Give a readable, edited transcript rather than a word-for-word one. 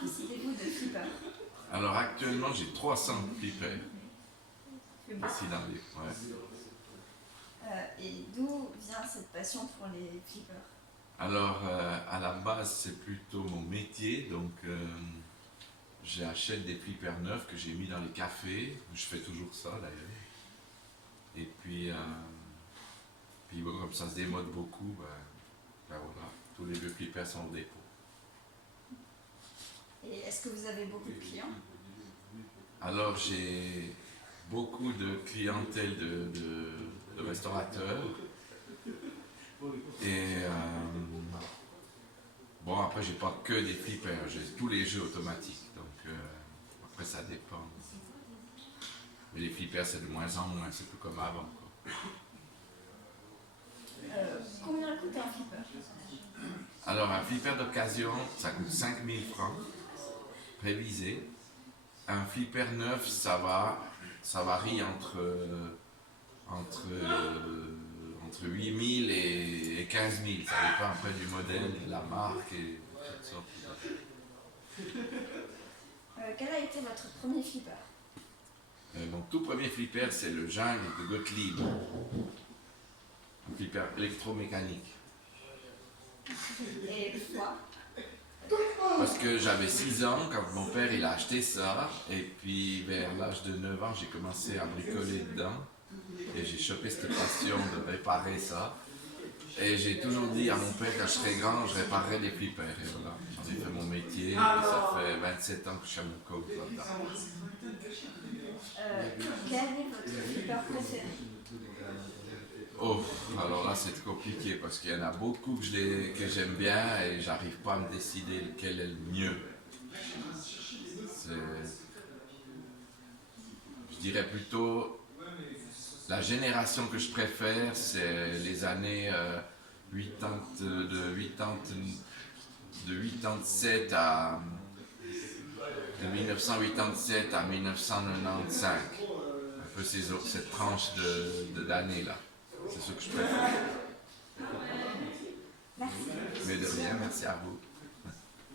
possédez-vous de flippers? Alors actuellement, j'ai 300 flippers C'est beau. ici dans les... Ouais. Et d'où vient cette passion pour les flippers? Alors, à la base, c'est plutôt mon métier, donc j'achète des flippers neufs que j'ai mis dans les cafés. Je fais toujours ça d'ailleurs. Et puis bon, comme ça se démode beaucoup, ben voilà, tous les vieux flippers sont au dépôt. Et est-ce que vous avez beaucoup de clients? Alors, j'ai beaucoup de clientèle de restaurateurs. Et bon, après, j'ai pas que des flippers, j'ai tous les jeux automatiques. Donc, après, ça dépend. Mais les flippers, c'est de moins en moins, c'est plus comme avant, quoi. Combien coûte un flipper? Alors, un flipper d'occasion, ça coûte 5000 francs, révisé. Un flipper neuf, ça varie entre 8000 et 15000. Ça dépend après du modèle, de la marque et toutes sortes. Quel a été votre premier flipper? Mon tout premier flipper, c'est le Jungle de Gottlieb. Un flipper électromécanique. Et pourquoi? Parce que j'avais 6 ans quand mon père il a acheté ça, et puis vers l'âge de 9 ans j'ai commencé à bricoler dedans, et j'ai chopé cette passion de réparer ça. Et j'ai toujours dit à mon père quand je serai grand, je réparerai des flippers, et voilà, j'en ai fait mon métier, et ça fait 27 ans que je suis à mon compte là-dedans. Quel est votre flipper préféré? Oh, alors là c'est compliqué parce qu'il y en a beaucoup que j'aime bien et j'arrive pas à me décider lequel est le mieux. Je dirais plutôt la génération que je préfère, c'est les années 80, de 87 à de 1987 à 1995. Un peu cette tranche d'années là. C'est ce que je préfère. Merci. Mais de rien, merci à vous.